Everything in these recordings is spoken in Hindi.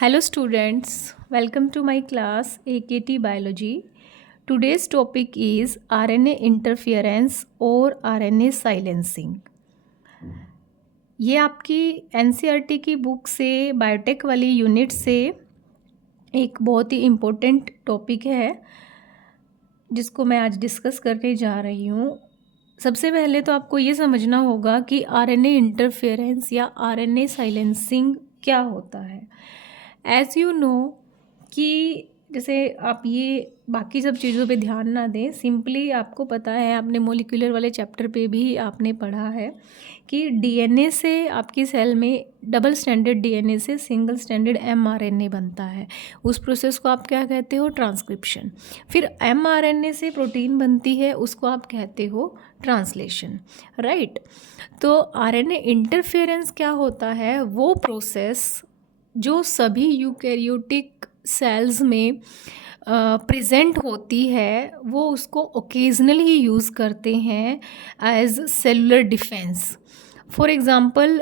Hello students, welcome to my class AKT Biology. Today's topic is RNA interference or RNA silencing. ये आपकी NCERT की बुक से बायोटेक वाली यूनिट से एक बहुत ही इम्पोर्टेंट टॉपिक है जिसको मैं आज डिस्कस करने जा रही हूँ। सबसे पहले तो आपको ये समझना होगा कि RNA इंटरफेरेंस या RNA साइलेंसिंग क्या होता है। एज़ यू नो कि जैसे आप ये बाकी सब चीज़ों पे ध्यान ना दें, सिंपली आपको पता है, आपने मोलिकुलर वाले चैप्टर पे भी आपने पढ़ा है कि डीएनए से आपकी सेल में डबल स्टैंडर्ड डीएनए से सिंगल स्टैंडर्ड एमआरएनए बनता है। उस प्रोसेस को आप क्या कहते हो? ट्रांसक्रिप्शन। फिर एमआरएनए से प्रोटीन बनती है, उसको आप कहते हो ट्रांसलेशन, राइट। तो आरएनए इंटरफेरेंस क्या होता है? वो प्रोसेस जो सभी यूकैरियोटिक सेल्स में प्रेजेंट होती है, वो उसको ओकेजनली यूज़ करते हैं as cellular defence. For example,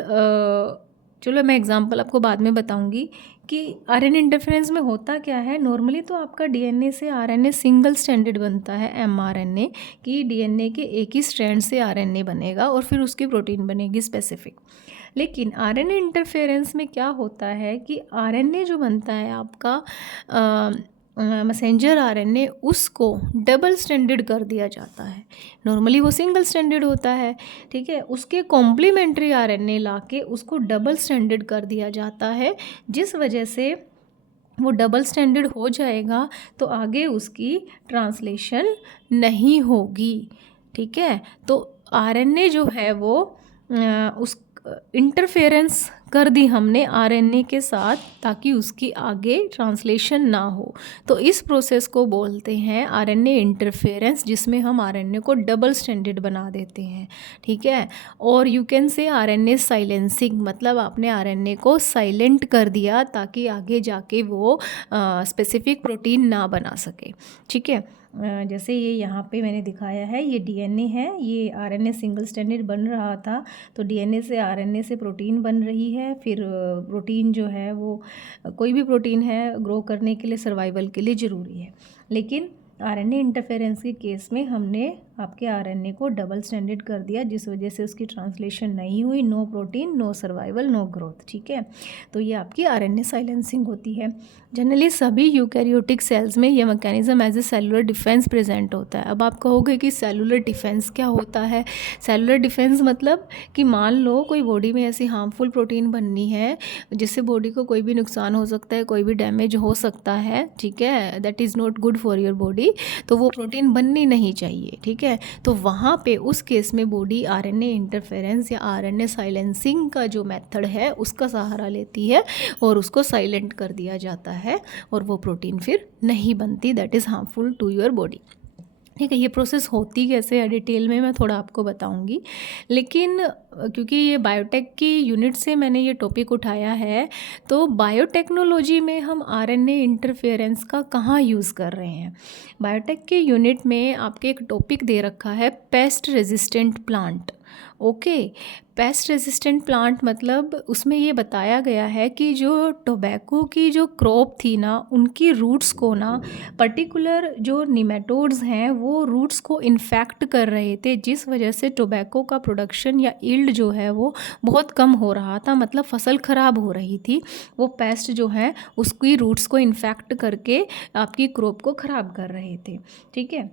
चलो मैं एग्ज़ाम्पल आपको बाद में बताऊंगी कि आरएनए इंटरफेरेंस में होता क्या है। नॉर्मली तो आपका डीएनए से आरएनए सिंगल स्ट्रैंडेड बनता है, एमआरएनए कि डीएनए के एक ही स्ट्रैंड से आरएनए बनेगा और फिर उसकी प्रोटीन बनेगी स्पेसिफिक। लेकिन आरएनए इंटरफेरेंस में क्या होता है कि आरएनए जो बनता है आपका मैसेंजर आरएनए, उसको डबल स्टैंडर्ड कर दिया जाता है। नॉर्मली वो सिंगल स्टैंडर्ड होता है, ठीक है। उसके कॉम्प्लीमेंट्री आरएनए लाके उसको डबल स्टैंडर्ड कर दिया जाता है, जिस वजह से वो डबल स्टैंडर्ड हो जाएगा तो आगे उसकी ट्रांसलेशन नहीं होगी, ठीक है। तो आरएनए जो है वो उस इंटरफेरेंस कर दी हमने आरएनए के साथ ताकि उसकी आगे ट्रांसलेशन ना हो। तो इस प्रोसेस को बोलते हैं आरएनए इंटरफेरेंस, जिसमें हम आरएनए को डबल स्टैंडर्ड बना देते हैं, ठीक है। और you can say RNA silencing, मतलब आपने आरएनए को साइलेंट कर दिया ताकि आगे जाके वो स्पेसिफिक प्रोटीन ना बना सके, ठीक है। जैसे ये यहाँ पे मैंने दिखाया है, ये डीएनए है, ये आरएनए सिंगल स्टैंडर्ड बन रहा था, तो डीएनए से आरएनए से प्रोटीन बन रही है। फिर प्रोटीन जो है वो कोई भी प्रोटीन है ग्रो करने के लिए, सर्वाइवल के लिए ज़रूरी है। लेकिन आरएनए इंटरफेरेंस के केस में हमने आपके आरएनए को डबल स्टैंडर्ड कर दिया, जिस वजह से उसकी ट्रांसलेशन नहीं हुई, no protein, no survival, no growth, ठीक है। तो ये आपकी आरएनए साइलेंसिंग होती है। जनरली सभी यूकैरियोटिक सेल्स में ये mechanism as a cellular defence present होता है। अब आप कहोगे कि सेलुलर डिफेंस क्या होता है? सेलुलर डिफेंस मतलब कि मान लो कोई बॉडी में ऐसी हार्मफुल प्रोटीन बननी है जिससे बॉडी को कोई भी नुकसान हो सकता है, कोई भी डैमेज हो सकता है, ठीक है, that is not good for your body, तो वो प्रोटीन बननी नहीं चाहिए, ठीक है। तो वहाँ पे उस केस में बॉडी आरएनए इंटरफेरेंस या आरएनए साइलेंसिंग का जो मेथड है उसका सहारा लेती है और उसको साइलेंट कर दिया जाता है और वो प्रोटीन फिर नहीं बनती, that is harmful to your body, ठीक है। ये प्रोसेस होती कैसे है डिटेल में मैं थोड़ा आपको बताऊंगी, लेकिन क्योंकि ये बायोटेक की यूनिट से मैंने ये टॉपिक उठाया है, तो बायोटेक्नोलॉजी में हम आरएनए इंटरफेरेंस का कहाँ यूज़ कर रहे हैं। बायोटेक के यूनिट में आपके एक टॉपिक दे रखा है pest resistant plant, okay. Pest resistant plant मतलब उसमें ये बताया गया है कि जो टोबैको की जो क्रॉप थी ना, उनकी रूट्स को ना पर्टिकुलर जो निमेटोड्स हैं वो रूट्स को इन्फेक्ट कर रहे थे, जिस वजह से टोबैको का प्रोडक्शन या यील्ड जो है वो बहुत कम हो रहा था, मतलब फसल ख़राब हो रही थी। वो पेस्ट जो है उसकी रूट्स को इन्फेक्ट करके आपकी क्रॉप को ख़राब कर रहे थे, ठीक है।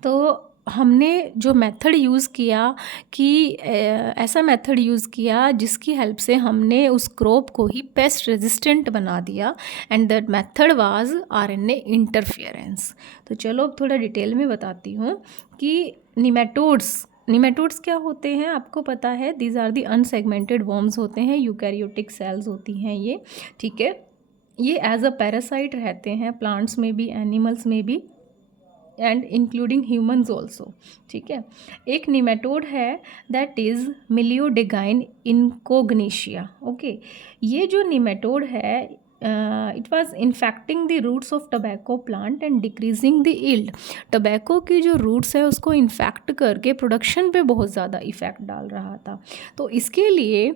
तो हमने जो मेथड यूज़ किया कि ऐसा मेथड यूज़ किया जिसकी हेल्प से हमने उस क्रॉप को ही पेस्ट रेजिस्टेंट बना दिया, and that method was RNA interference. तो चलो अब थोड़ा डिटेल में बताती हूँ कि निमेटोड्स क्या होते हैं। आपको पता है, these are the unsegmented worms होते हैं, यूकैरियोटिक सेल्स होती हैं ये, ठीक है। ये एज अ पैरासाइट रहते हैं प्लांट्स में भी, एनिमल्स में भी, एंड इंक्लूडिंग ह्यूमंस ऑल्सो, ठीक है। एक निमेटोड है that is Meloidogyne incognita, okay. ये जो निमेटोड है it was infecting the roots of tobacco plant and decreasing the yield. Tobacco की जो रूट्स है उसको इन्फेक्ट करके प्रोडक्शन पे बहुत ज़्यादा इफ़ेक्ट डाल रहा था। तो इसके लिए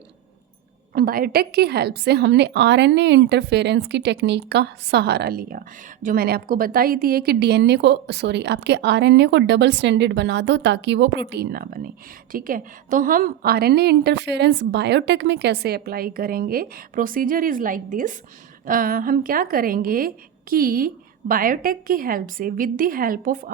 बायोटेक की हेल्प से हमने आरएनए इंटरफेरेंस की टेक्निक का सहारा लिया, जो मैंने आपको बताई थी है कि डीएनए को आपके आरएनए को डबल स्ट्रैंडेड बना दो ताकि वो प्रोटीन ना बने। ठीक है, तो हम आरएनए इंटरफेरेंस बायोटेक में कैसे अप्लाई करेंगे? Procedure is like this. हम क्या करेंगे कि बायोटेक की हेल्प से with the help of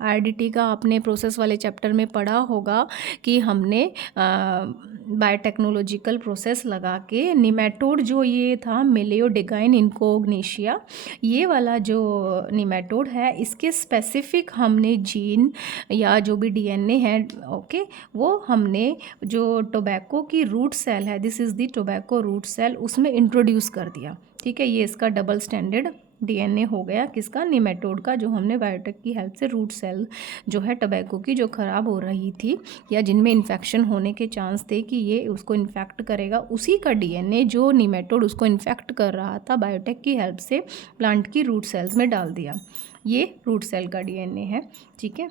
RDT का आपने प्रोसेस वाले चैप्टर में पढ़ा होगा कि हमने बायोटेक्नोलॉजिकल प्रोसेस लगा के निमेटोड जो ये था मेलियोडिगाइन इनकोग्निशिया, ये वाला जो निमेटोड है इसके स्पेसिफिक हमने जीन या जो भी डीएनए है, ओके, वो हमने जो टोबैको की रूट सेल है, this is the tobacco root cell, उसमें इंट्रोड्यूस कर दिया। ठीक है, ये इसका डबल स्टैंडर्ड डीएनए हो गया किसका? निमेटोड का, जो हमने बायोटेक की हेल्प से रूट सेल जो है टोबैको की जो ख़राब हो रही थी या जिनमें इन्फेक्शन होने के चांस थे कि ये उसको इन्फेक्ट करेगा, उसी का डीएनए जो निमेटोड उसको इन्फेक्ट कर रहा था बायोटेक की हेल्प से प्लांट की रूट सेल्स में डाल दिया। ये रूट सेल का डीएनए है। ठीक है,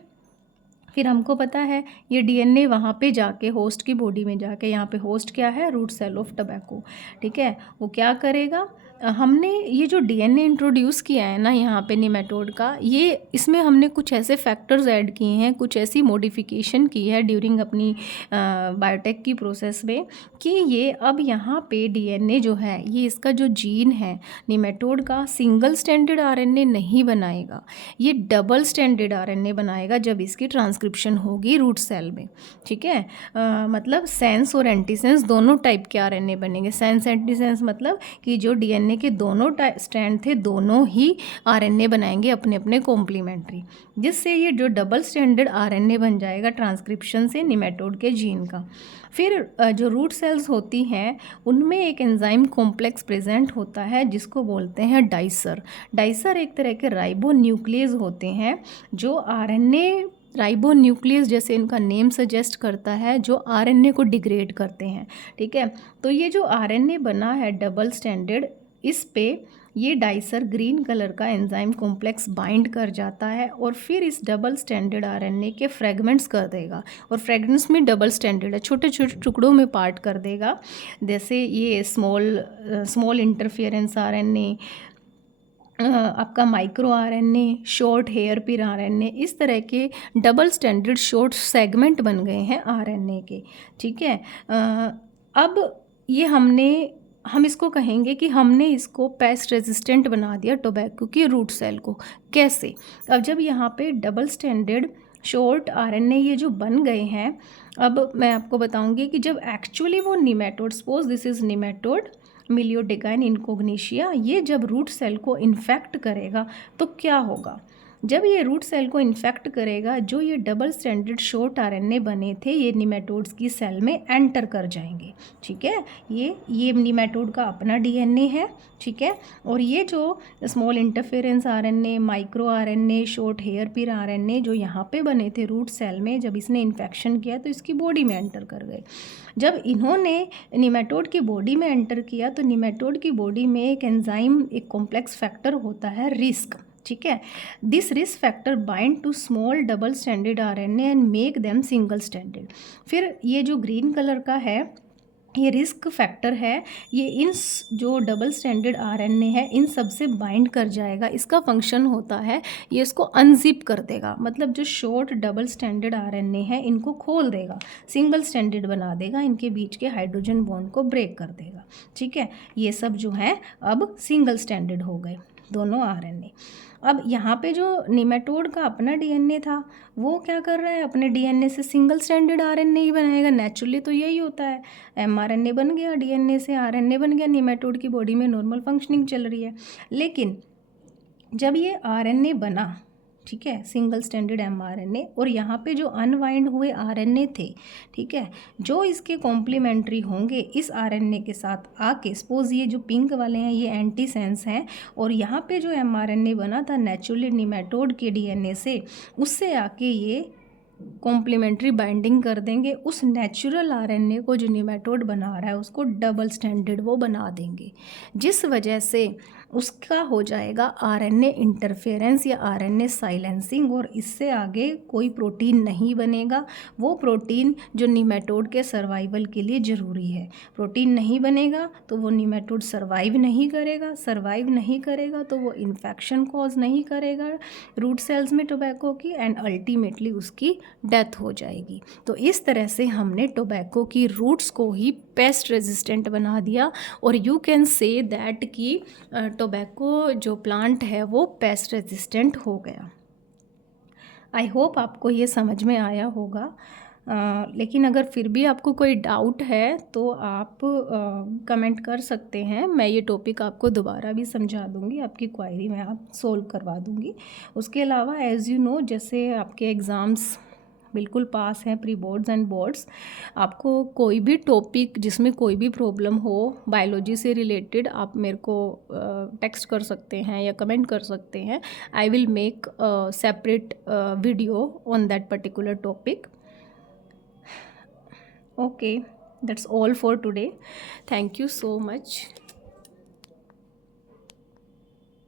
फिर हमको पता है ये डीएनए वहाँ पे जाके होस्ट की बॉडी में जाके, यहाँ पे होस्ट क्या है? Root cell of tobacco. ठीक है, वो क्या करेगा? हमने ये जो डीएनए इंट्रोड्यूस किया है ना यहाँ पे निमेटोड का, ये इसमें हमने कुछ ऐसे फैक्टर्स ऐड किए हैं, कुछ ऐसी मॉडिफिकेशन की है ड्यूरिंग अपनी बायोटेक की प्रोसेस में कि ये अब यहाँ पे डीएनए जो है, ये इसका जो जीन है निमेटोड का, सिंगल स्टैंडर्ड आरएनए नहीं बनाएगा, ये डबल स्टैंडर्ड आरएनए बनाएगा जब इसकी ट्रांसक्रिप्शन होगी रूट सेल में। ठीक है, मतलब सेंस और एंटीसेंस दोनों टाइप के आरएनए बनेंगे। सेंस एंटीसेंस मतलब कि जो डीएनए के दोनों स्ट्रैंड थे दोनों ही आरएनए बनाएंगे अपने अपने कॉम्प्लीमेंट्री, जिससे ये जो डबल स्टैंडर्ड आरएनए बन जाएगा ट्रांसक्रिप्शन से निमेटोड के जीन का। फिर जो रूट सेल्स होती हैं उनमें एक एंजाइम कॉम्प्लेक्स प्रेजेंट होता है जिसको बोलते हैं डाइसर। डाइसर एक तरह के राइबो न्यूक्लियस होते हैं जो आरएनए, राइबो न्यूक्लियस जैसे इनका नेम सजेस्ट करता है, जो आरएनए को डिग्रेड करते हैं। ठीक है, तो ये जो आरएनए बना है डबल स्टैंडर्ड, इस पे ये डाइसर ग्रीन कलर का एंजाइम कॉम्प्लेक्स बाइंड कर जाता है और फिर इस डबल स्टैंडर्ड आरएनए के फ्रेगमेंट्स कर देगा, और फ्रेगमेंट्स में डबल स्टैंडर्ड है, छोटे छोटे टुकड़ों में पार्ट कर देगा। जैसे ये स्मॉल इंटरफेरेंस आरएनए, आपका micro RNA, short hairpin RNA, इस तरह के डबल स्टैंडर्ड शॉर्ट सेगमेंट बन गए हैं आरएनए के। ठीक है, अब ये हम इसको कहेंगे कि हमने इसको पेस्ट रेजिस्टेंट बना दिया टोबैको की रूट सेल को। कैसे? अब जब यहाँ पे डबल स्टैंडर्ड शॉर्ट आरएनए ये जो बन गए हैं, अब मैं आपको बताऊंगी कि जब एक्चुअली वो nematode, suppose this is nematode Meloidogyne incognita, ये जब रूट सेल को इन्फेक्ट करेगा तो क्या होगा? जब ये रूट सेल को इन्फेक्ट करेगा, जो ये डबल स्टैंडर्ड शॉर्ट आरएनए बने थे ये निमेटोड्स की सेल में एंटर कर जाएंगे। ठीक है, ये निमेटोड का अपना डीएनए है। ठीक है, और ये जो small interference RNA, micro RNA, short hairpin RNA जो यहाँ पे बने थे रूट सेल में, जब इसने इन्फेक्शन किया तो इसकी बॉडी में एंटर कर गए। जब इन्होंने निमेटोड की बॉडी में एंटर किया तो निमेटोड की बॉडी में एक एंजाइम, एक कॉम्प्लेक्स फैक्टर होता है रिस्क। ठीक है, this risk factor bind to small double standard RNA and make them single standard. फिर ये जो ग्रीन कलर का है ये रिस्क फैक्टर है, ये इन जो डबल स्टैंडर्ड आरएनए है इन सब से बाइंड कर जाएगा। इसका फंक्शन होता है ये इसको अनजिप कर देगा, मतलब जो शॉर्ट डबल स्टैंडर्ड आरएनए है इनको खोल देगा, सिंगल स्टैंडर्ड बना देगा, इनके बीच के हाइड्रोजन बॉन्ड को ब्रेक कर देगा। ठीक है, ये सब जो है अब सिंगल स्टैंडर्ड हो गए दोनों आरएनए। अब यहाँ पे जो निमेटोड का अपना डीएनए था वो क्या कर रहा है? अपने डीएनए से सिंगल स्टैंडर्ड आरएनए ही बनाएगा। नेचुरली तो यही होता है, एमआरएनए बन गया, डीएनए से आरएनए बन गया, निमेटोड की बॉडी में नॉर्मल फंक्शनिंग चल रही है। लेकिन जब ये आरएनए बना, ठीक है, सिंगल स्टैंडर्ड एमआरएनए, और यहाँ पे जो अनवाइंड हुए आरएनए थे, ठीक है, जो इसके कॉम्प्लीमेंट्री होंगे इस आरएनए के साथ आके, सपोज ये जो पिंक वाले हैं ये एंटीसेंस हैं, और यहाँ पे जो एमआरएनए बना था नेचुरली निमेटोड के डीएनए से, उससे आके ये कॉम्प्लीमेंट्री बाइंडिंग कर देंगे, उस नेचुरल आरएनए को जो निमेटोड बना रहा है उसको डबल स्टैंडर्ड वो बना देंगे, जिस वजह से उसका हो जाएगा आरएनए इंटरफेरेंस या आरएनए साइलेंसिंग, और इससे आगे कोई प्रोटीन नहीं बनेगा। वो प्रोटीन जो निमेटोड के सर्वाइवल के लिए ज़रूरी है, प्रोटीन नहीं बनेगा तो वो निमेटोड सर्वाइव नहीं करेगा तो वो इन्फेक्शन कॉज नहीं करेगा रूट सेल्स में टोबैको की, एंड अल्टीमेटली उसकी डेथ हो जाएगी। तो इस तरह से हमने टोबैको की रूट्स को ही पेस्ट रेजिस्टेंट बना दिया, और यू कैन से दैट कि टोबैको जो प्लांट है वो पेस्ट रेजिस्टेंट हो गया। आई होप आपको ये समझ में आया होगा। लेकिन अगर फिर भी आपको कोई डाउट है तो आप कमेंट कर सकते हैं, मैं ये टॉपिक आपको दोबारा भी समझा दूँगी, आपकी क्वायरी मैं आप सोल्व करवा दूँगी। उसके अलावा एज़ यू नो, जैसे आपके एग्ज़ाम्स बिल्कुल पास हैं, प्री बोर्ड्स एंड बोर्ड्स, आपको कोई भी टॉपिक जिसमें कोई भी प्रॉब्लम हो बायोलॉजी से रिलेटेड, आप मेरे को टेक्स्ट कर सकते हैं या कमेंट कर सकते हैं। I will make separate video on that particular topic. Okay, that's all for today. Thank you so much.